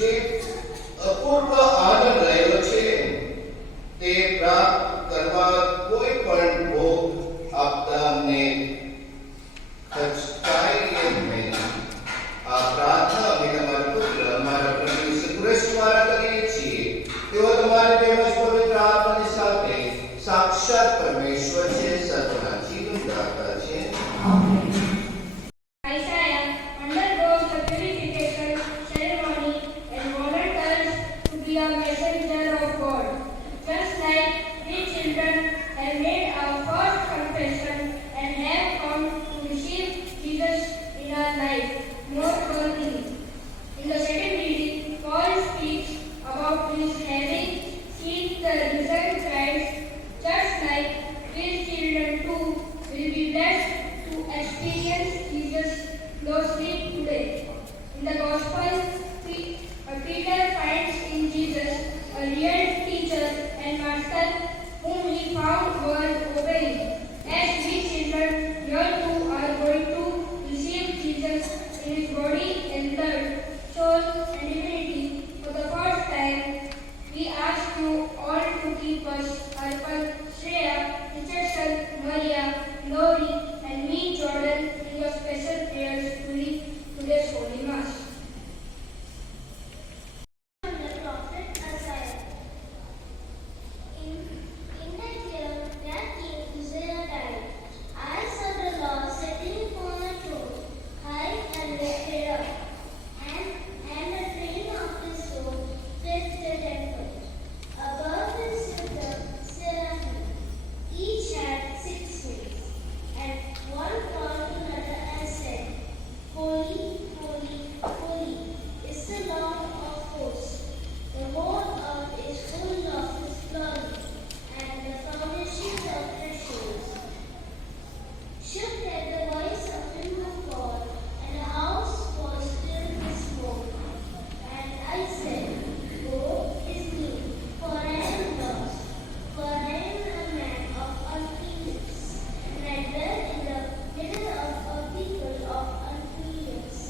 જે અપૂર્વ આનંદ રહેલો છે તે પ્રાપ્ત કરવા કોઈ પણ ભોગ આપતા અમને ખચકાઈએ નહીં. આ પ્રાર્થના અમે તમારા પુત્ર અમારા પ્રભુ ઈસુ ખ્રિસ્ત દ્વારા કરીએ છીએ. તેઓ તમારી તેમજ પવિત્ર આત્માની સાથે સાક્ષાત પરમેશ્વર છે, સર્વના જીવનદાતા છે. Amen. Isaiah undergoes the purification ceremony and volunteers to be a messenger of God. Just like we children have made our first confession and have come to receive Jesus in our life more thoroughly. In the second reading, Paul speaks about his having seen the risen Christ. Just like these children too will be blessed to experience Jesus closely today. In the Gospel, Peter finds in Jesus a real teacher and master whom he found worth obeying. As we children, you too are going to receive Jesus in his body and blood, soul and divinity for the first time. We ask you all to keep us, Arpan, Shreya, Richardson, Maria, Lori, and me, Jordan, in your special prayers during today's Holy Mass. From the prophet Isaiah. In that year, that king Uzziah died. I saw the Lord sitting upon a throne, high and lifted up, and the train of his robe filled the temple. Above him stood the seraphim. Each had 6 wings, and one called to another and said, Holy, holy, holy is the Lord of hosts. The whole earth is full of his glory, and the foundations of the shores shook at the voice of him of God, and the house was filled with smoke. And I said, Woe is me, for I am lost, for I am a man of unclean lips, and I dwell in the middle of a people of unclean lips.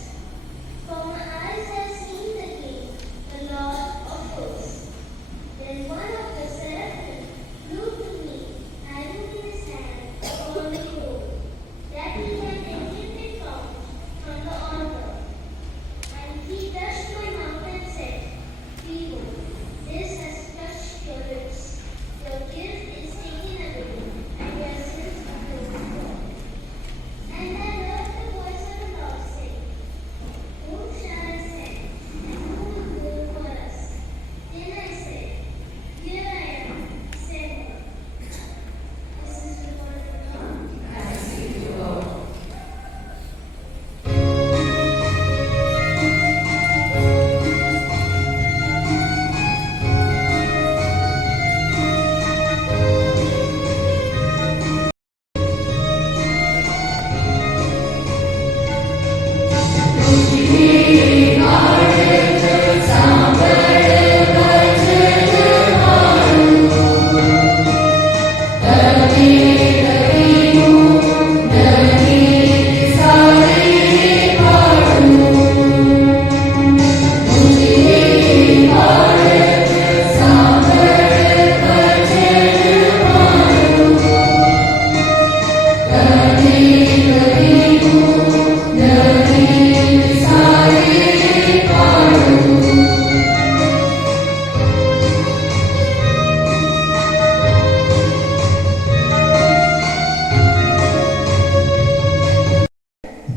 For my eyes have seen the King, the Lord of hosts. Then one of the seraphim flew to me, having in his hand a burning robe, that he might take it out from the altar. And he touched my mouth and said, Behold, this has touched your lips. Your guilt is taken away, and your sins atoned for. And I heard the voice of the Lord say, Whom shall I send, and who will go for us? Then I said, Here I am, send me. This is the word of God. Thanks be to God.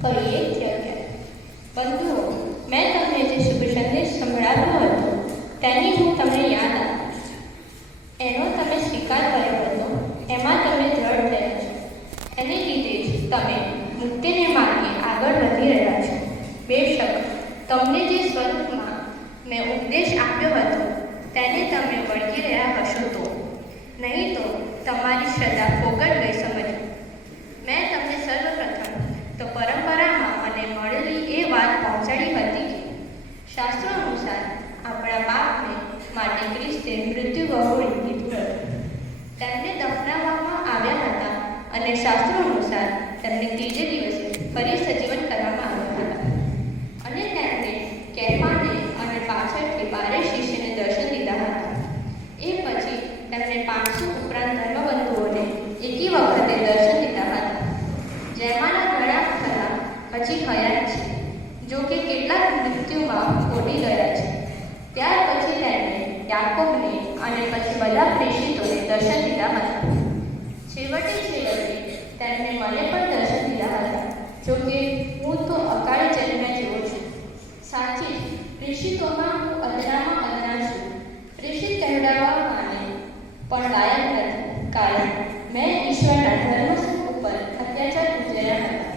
કરીએ યજ્ઞ. બંધુઓ, મેં તમને જે શુભ સંદેશ સંભળાવ્યો હતો તેની હું તમને યાદ આપું છું. એનો તમે સ્વીકાર કર્યો હતો, એમાં તમે દ્રઢ થયા છો. એને લીધે જ તમે મુક્તિને માર્ગે આગળ વધી રહ્યા છો. બેશક તમને જે સ્વરૂપમાં મેં ઉપદેશ આપ્યો હતો તેને તમે વળગી રહ્યા હશો તો, નહીં તો તમારી શ્રદ્ધા ફોગટ ગઈ સમજો. મેં તમને સર્વપ્રથમ તો પરંપરામાં મને મળેલી એ વાત પહોંચાડી હતી કે શાસ્ત્રો અનુસાર આપણા પાપને માટે ક્રિસ્તે મૃત્યુ વહોરી લીધું હતું. તેમને દફનાવવામાં આવ્યા હતા અને શાસ્ત્રો અનુસાર તેમને ત્રીજે દિવસે ફરી સજીવન કરવામાં આવ્યા હતા. અને તેમને કેફાને અને પાછળથી 12 શિષ્યને દર્શન દીધા હતા. એ પછી તેમણે 500 ઉપરાંત ધર્મબંધુઓને એકી વખતે દર્શન દીધા હતા, જેમાંના ઘણા ખરા હજી હયાત છે, જો કે કેટલાક મૃત્યુમાં ખોટી ગયા છે. ત્યાર પછી તેમણે યાકોબને અને પછી બધા પ્રેષિતોને દર્શન દીધા હતા. છેવટે તેમણે મને પણ દર્શન દીધા હતા, જો કે હું તો અકાળે જન્મ્યા જેવો છું. સાચી જ, પ્રેષિતોમાં હું અદનામાં અદના છું. પ્રેષિત કહેવડાવવા માને પણ લાયક નથી, કારણ મેં ઈશ્વરના ધર્મસંઘ ઉપર અત્યાચાર ગુજર્યા હતા.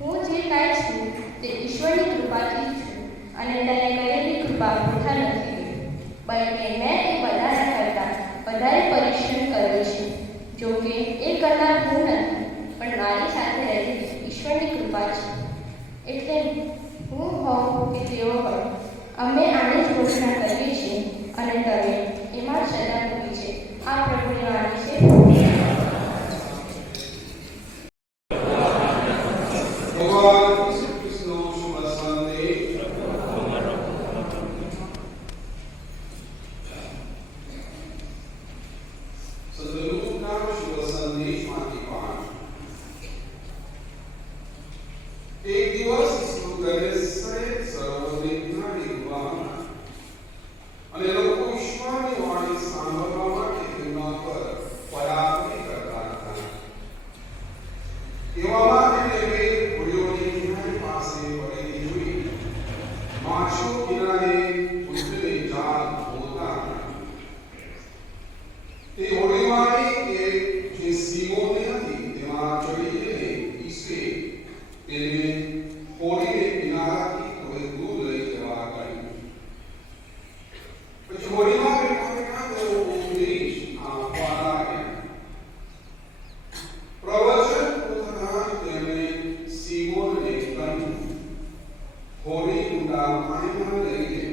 હું જે કાંઈ છું તે ઈશ્વરની કૃપાથી છું, અને તેને કરેલી કૃપા વૃથા નથી ગઈ, બલ્કે મેં એ બધાના કરતાં વધારે પરિશ્રમ કર્યો છે. જો કે એ કરનાર હું નથી, પણ મારી સાથે રહેલી ઈશ્વરની કૃપા છે. એટલે હું હોઉં કે તેઓ હોય, અમે આની જ ઘોષણા કરીએ છીએ, અને તમે એમાં શ્રદ્ધા મૂકી છે. આ પ્રભુની વાણી છે. ભગવાન ઈસુ ખ્રિસ્તનો શુભ સંદેશ. સંત લૂકના શુભ સંદેશમાંથી પાઠ. એક દિવસ ઈસુ ગલિસરે સરોવરના ડીગમાં અને લોકો ઈશ્વરની વાણી સાંભળવા માટે તેમના પર પરાગમણી કરતા હતા. એવામાં તેમણે બે હોડીઓની કિનારે પાસે પડેલી જોઈ. માછો કિનારે ઉતરીને જાળ ધોતા હતા. તે હોડીમાંની એક જે સીમોની હતી તેમાં ચડી જઈને ઈસુએ તેને હોડીને કિનારાથી થોડે દૂર લઈ જવા કહ્યું. પછી હોડીમાં બેઠા તેઓ ઊંઘી આંખવા લાગ્યા. પ્રવચન પૂરતા તેમણે સીમોનને કહ્યું, હોડી ઊંડા પાણીમાં લઈને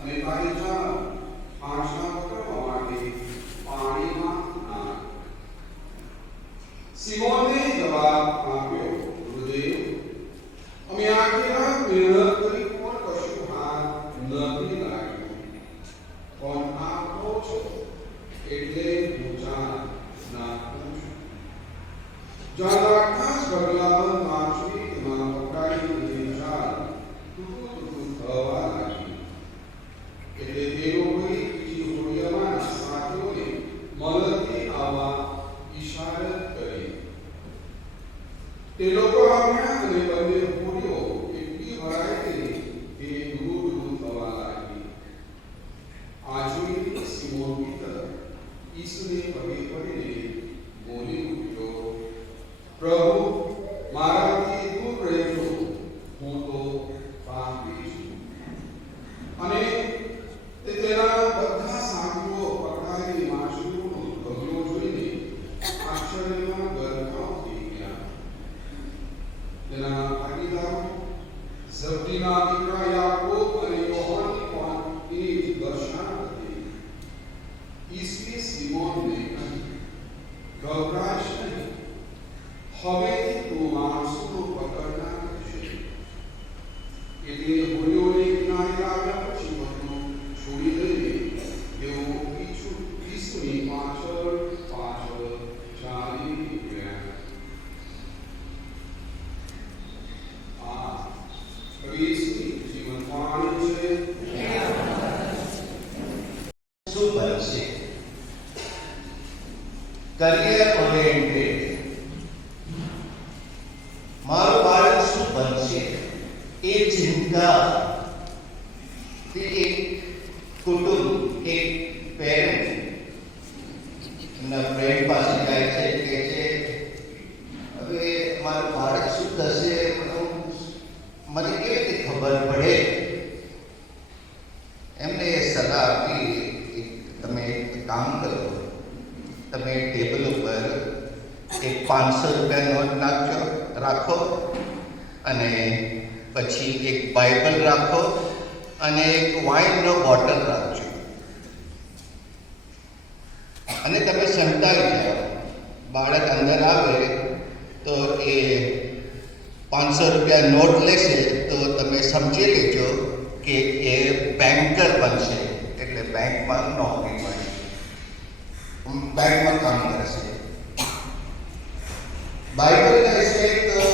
અને તારી જાળ માછલા પકડવા માટે પાણીમાં નાખ. સીમોને જવાબ આપ્યો, ગુરુદેવ, અમે આખી રાત મહેનત કરી પણ કશું હાથ નથી લાગ્યું, પણ આ કહો છો એટલે હું જાળ નાખું છું. જાળ નાખતા જ ઢગલાબંધ માછલી તેમાં પકડાઈ અને જાળ તૂટું થવા લાગી. એટલે તે લોકોએ બીજી હોડીઓમાંના સાથીઓને મદદથી આવવા ઈશારત કરી. તે લોકો આવ્યા અને બંને હોડીઓ એટલી ભરાઈ ગઈ કે દૂર થવા લાગી. આ જોઈને સિમોન પીતર ઈસુને પગે પડીને બોલી ઉઠ્યો, પ્રભુ, મારાથી દૂર રહેજો, હું તો પાપી છું. અને તે તેના બધા સાથીઓ પકડાયેલી માછલીઓનો ઢગલો જોઈને આશ્ચર્યમાં ગરકાવ થઈ ગયા. તેના ભાગીદારો ઝબદીના દીકરા યાકોબ અને યોહાનની પણ એ જ દશા હતી. ઈસુએ સિમોનને કહ્યું, ગભરાશ નહીં, હવેથી તું માણસોનો પકડનાર છે. એટલે હોડીઓને કિનારે લાવ્યા પછી બધું છોડી દઈને તેઓ ઈસુની પાછળ પાછળ ચાલી નીકળ્યા. આ ઈસુની જીવનવાણી છે. શું બનશે? Career oriented. મારું બાળક શું બનશે એ ચિંતા તે એક કુટુંબ, એક પેરેન્ટ એમના ફ્રેન્ડ પાસે જાય છે, કે છે હવે મારું બાળક શું થશે, મને કેવી રીતે ખબર પડે? એમને એ સલાહ આપી, તમે એક કામ કરો, તમે ટેબલ ઉપર એક 500 રૂપિયા નોટ રાખો, અને પછી એક બાઇબલ રાખો, અને એક વાઇનનો બોટલ રાખજો, અને તમે સંતાઈ જાઓ. બાળક અંદર આવે તો એ 500 રૂપિયા નોટ લેશે તો તમે સમજી લેજો કે એ બેન્કર બનશે, એટલે બેંકમાં નોકરી મળશે, બેંકમાં કામ કરશે. બાઇબલ કહેશે તો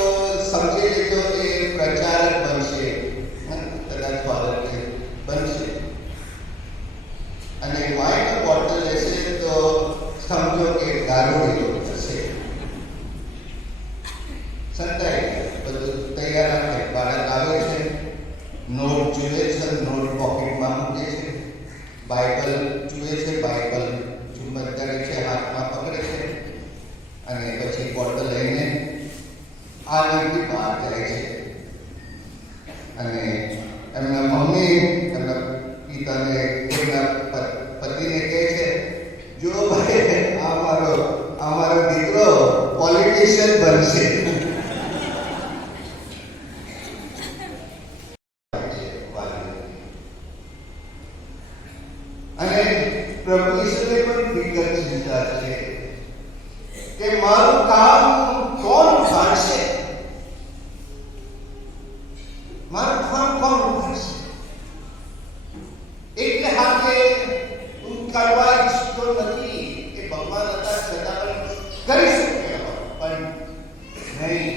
સમજી લેજો એ પ્રચારક બનશે, કદાચ ફાધર કે બનશે. અને વાઇનનો બોટલ લેશે તો સમજો કે દારૂડીઓ થશે. સંતાઈ બધું તૈયાર રાખે, બાળક આવે છે, નોટ જુએ છે, નોટ પોકેટમાં મૂકે છે, બાઇબલ જુએ છે, બાઇબલ ચુંબન કરે છે, હાથમાં પકડે છે, અને પછી બોટલ લઈને આનંદથી બહાર જાય છે. અને એમના મમ્મી એમના પિતાને એમના પતિને કહે છે, જો ભાઈ અમારો દીકરો પોલિટિશિયન બનશે. અને પ્રભુ ઈસુને પણ ફિકર ચિંતા છે કે મારું કામ કોણ ઉઠાડશે, મારું કામ કોણ ઉઠાડશે. એટલે હાથે હું કરવા ઈચ્છતો નથી, એ ભગવાન હતા છતાં પણ કરી શકે, પણ નહીં,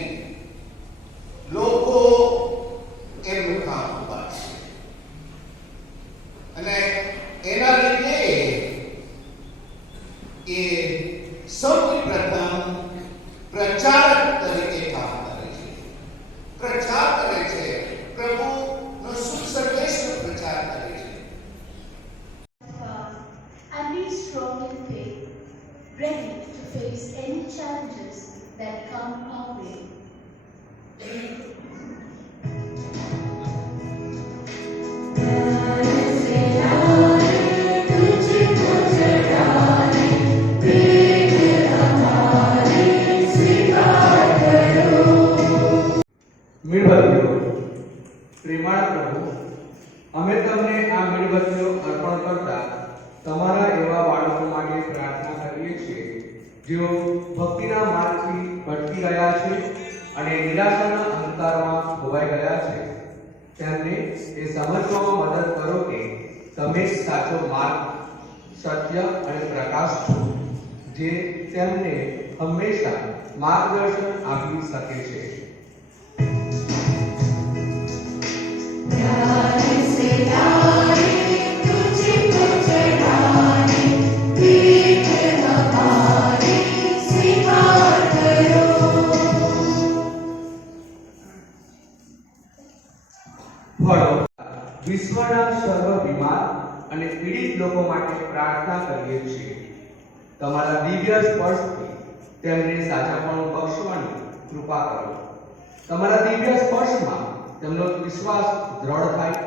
લોકો એમનું કામ ઉપાડશે. અને એના લીધે એ સૌથી પ્રથમ પ્રચારક તરીકે કામ કરે છે, પ્રચાર કરે છે, પ્રભુનો શુભ સંદેશનો પ્રચાર કરે છે. And be strong in faith, ready to face any challenges that come our way. મીણબત્તીઓ. પ્રેમાળ પ્રભુ, અમે તમને આ મીણબત્તીઓ અર્પણ કરતા તમારા એવા બાળકો માટે પ્રાર્થના કરીએ છીએ જેઓ ભક્તિના માર્ગથી ભટકી રહ્યા છે અને નિરાશાના અંધકારમાં ખોવાઈ ગયા છે. તેમને એ સમજવામાં મદદ કરો કે તમે જ સાચો માર્ગ, સત્ય અને પ્રકાશ છો, જે તેમને હંમેશા માર્ગદર્શન આપી શકે છે. વિશ્વના સર્વ બીમાર અને પીડિત લોકો માટે પ્રાર્થના કરીએ છીએ. તમારા દિવ્ય સ્પર્શથી તેમને સાચાપણું બક્ષવાની કૃપા કરો. તમારા દિવ્ય સ્પર્શમાં તેમનો વિશ્વાસ દ્રઢ થાય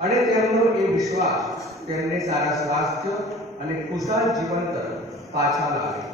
અને તેમનો એ વિશ્વાસ તેમને સારા સ્વાસ્થ્ય અને ખુશાલ જીવન તરફ પાછા લાવે.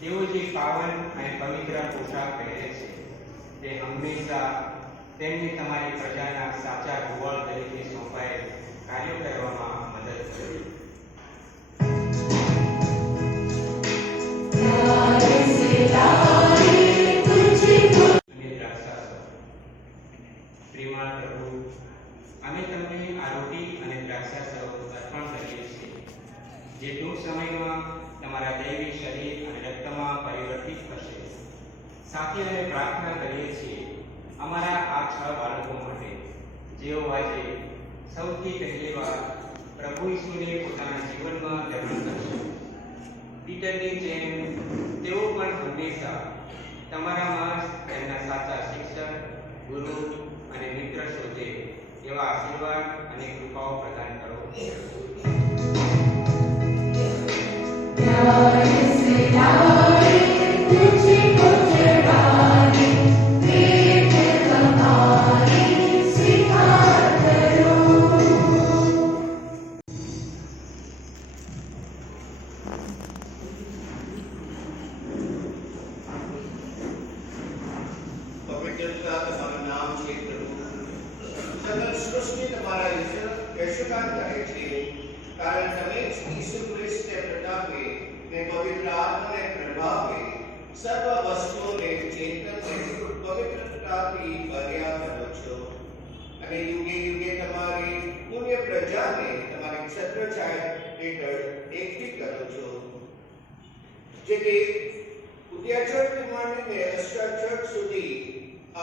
તેઓ જે પાવન અને પવિત્ર પોશાક પહેરે છે તે હંમેશા તેમને તમારી પ્રજાના સાચા ગોવાળ તરીકે સોંપાયેલ કાર્યો કરવામાં મદદ કરે. પ્રેમાળ પ્રભુ, અમે તમને આ રોટી અને દ્રાક્ષાસવ અર્પણ કરીએ છીએ, જે ટૂંક સમયમાં તમારા દૈવી શરીર અને રક્તમાં પરિવર્તિત થશે. સાથે અમે પ્રાર્થના કરીએ છીએ અમારા આ 6 બાળકો માટે, જેઓ આજે સૌથી પહેલી વાર પ્રભુ ઈસુને પોતાના જીવનમાં ગ્રહણ કરશે. પીટરની જેમ તેઓ પણ હંમેશા તમારામાં તેમના સાચા શિક્ષક, ગુરુ અને મિત્ર શોધે એવા આશીર્વાદ અને કૃપાઓ પ્રદાન કરો. પવિત્રતા તમારું નામ છે પ્રભુ. સકલ સૃષ્ટિ તમારા યશગાન કરે છે, કારણ તમે જ ઈસુ ખ્રિસ્તને પ્રતાપે ને પવિત્ર આત્માને પ્રભાવે સર્વ વસ્તુઓને ચેતન અને પવિત્રતાથી ભર્યા કરો છો, અને યુગે યુગે તમારી પુણ્ય પ્રજાને તમારી છત્રછાયા હેઠળ એકઠી કરો છો. જેથી ઉદ્યાચરથી માંડીને અષ્ટાચર સુધી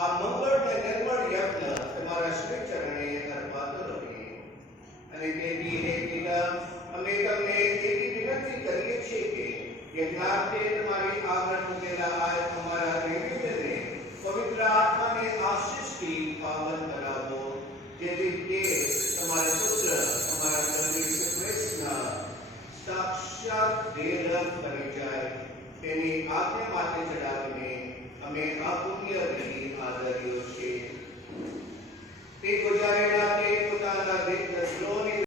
આ મંગળ ને નિર્મળ યજ્ઞ તમારા શ્રી ચરણે અર્પાતો રહે. અને તેથી હે પિતા, અમે તમને એવી વિનંતી કરીએ છીએ કે યજ્ઞાર્થે તમારી આગળ મૂકેલા આ અમારા નૈવેદ્યને પવિત્ર આત્માને આશીષથી પાવન કરાવો, જેથી તે તમારા પુત્ર અમારા પ્રભુ ઈસુ ખ્રિસ્તના સાક્ષાત દેહ બની જાય. તેની આજ્ઞા માટે ચડાવીને અમે આ પુણ્ય વિધિ આદર્યો છે. તે ગુજારેલા તે પોતાના દ્રોહની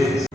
છે